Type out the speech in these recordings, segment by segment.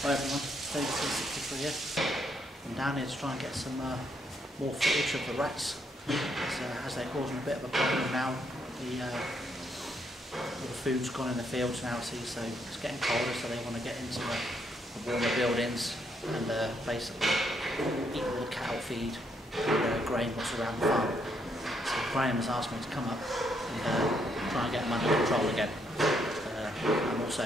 Hi everyone, Davy 363 here. I'm down here to try and get some more footage of the rats as they're causing a bit of a problem now. All the food's gone in the fields now, see, so it's getting colder, so they want to get into the warmer buildings and basically eat all the cattle feed and grain what's around the farm. So Graham has asked me to come up and try and get them under control again. And also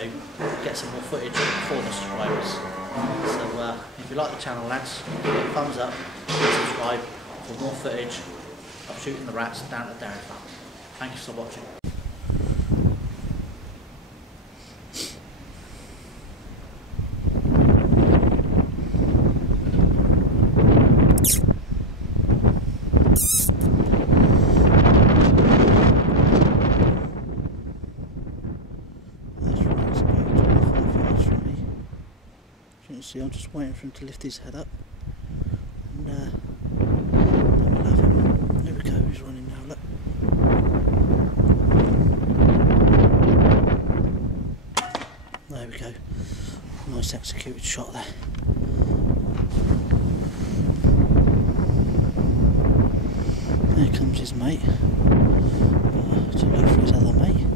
get some more footage for the subscribers. So if you like the channel, lads, give it a thumbs up and subscribe for more footage of shooting the rats down at the dairy farm. Thank you for watching. See, I'm just waiting for him to lift his head up, and then we'll have him. There we go, he's running now, look. There we go, nice executed shot there. There comes his mate, to look for his other mate.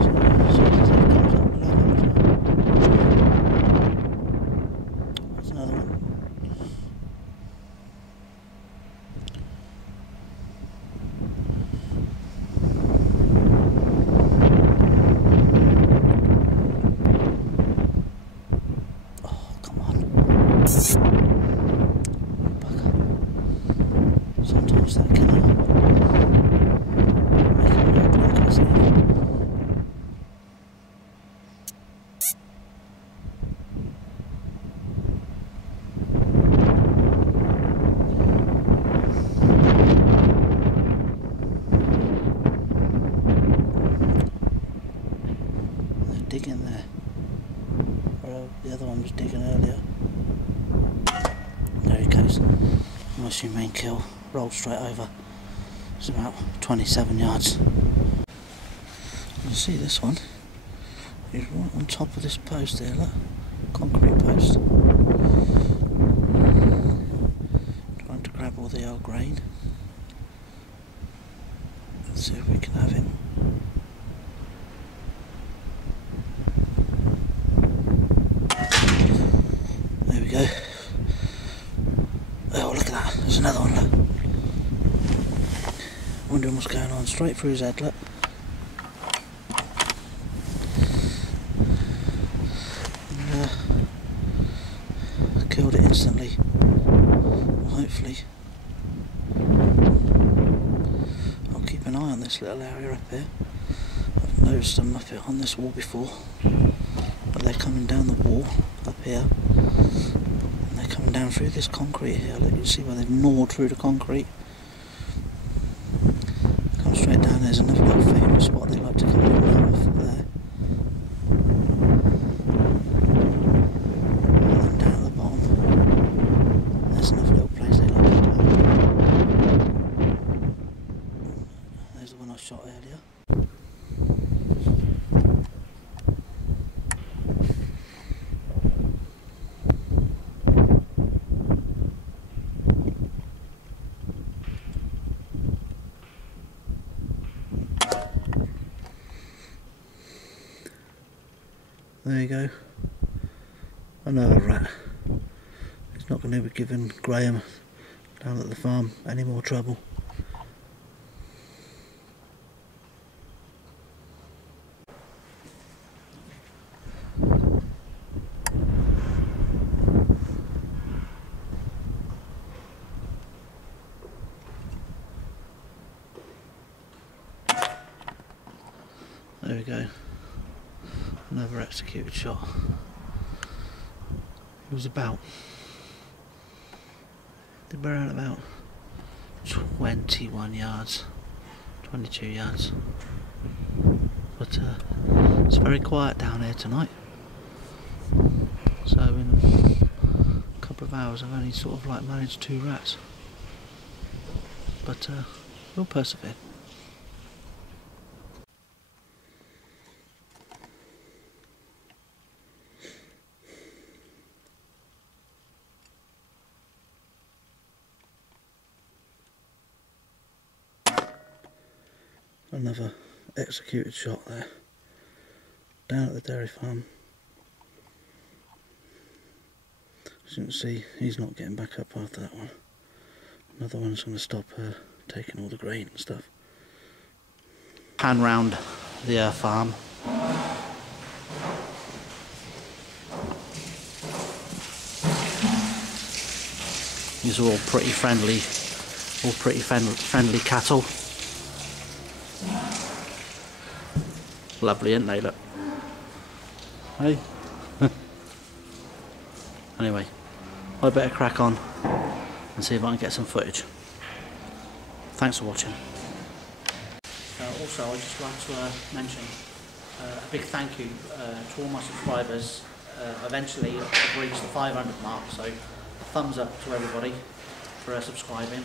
So his head comes up below him. Another one. Oh, come on. Bugger. Sometimes that can make him look like it's digging there. Or the other one was digging earlier. There he goes. Nice humane kill. Rolled straight over. It's about 27 yards. You see this one? He's right on top of this post there, look. Concrete post. Trying to grab all the old grain. Let's see if we can have him. There we go. Oh, look at that. There's another one, look. Wondering what's going on. Straight through his head, look. And, killed it instantly. Hopefully. I'll keep an eye on this little area up here. I've noticed them up here on this wall before. But they're coming down the wall up here. Coming down through this concrete here, look, you can see where they've gnawed through the concrete. Come straight down, there's another little favourite spot they like to come in and off there. And then down at the bottom, there's another little place they like to come out. There's the one I shot earlier. There you go, another rat. It's not going to be giving Graham down at the farm any more trouble. There we go. Another executed shot. It was about 21 yards, 22 yards. But it's very quiet down here tonight. So in a couple of hours I've only sort of like managed 2 rats. But we'll persevere. another executed shot there. Down at the dairy farm. As you can see, he's not getting back up after that one. Another one's going to stop her taking all the grain and stuff. Pan round the farm. These are all pretty friendly cattle. Lovely, aren't they? Look. Hey. Anyway, I better crack on and see if I can get some footage. Thanks for watching. Also, I'd just like to mention a big thank you to all my subscribers. Eventually, I've reached the 500 mark, so thumbs up to everybody for subscribing.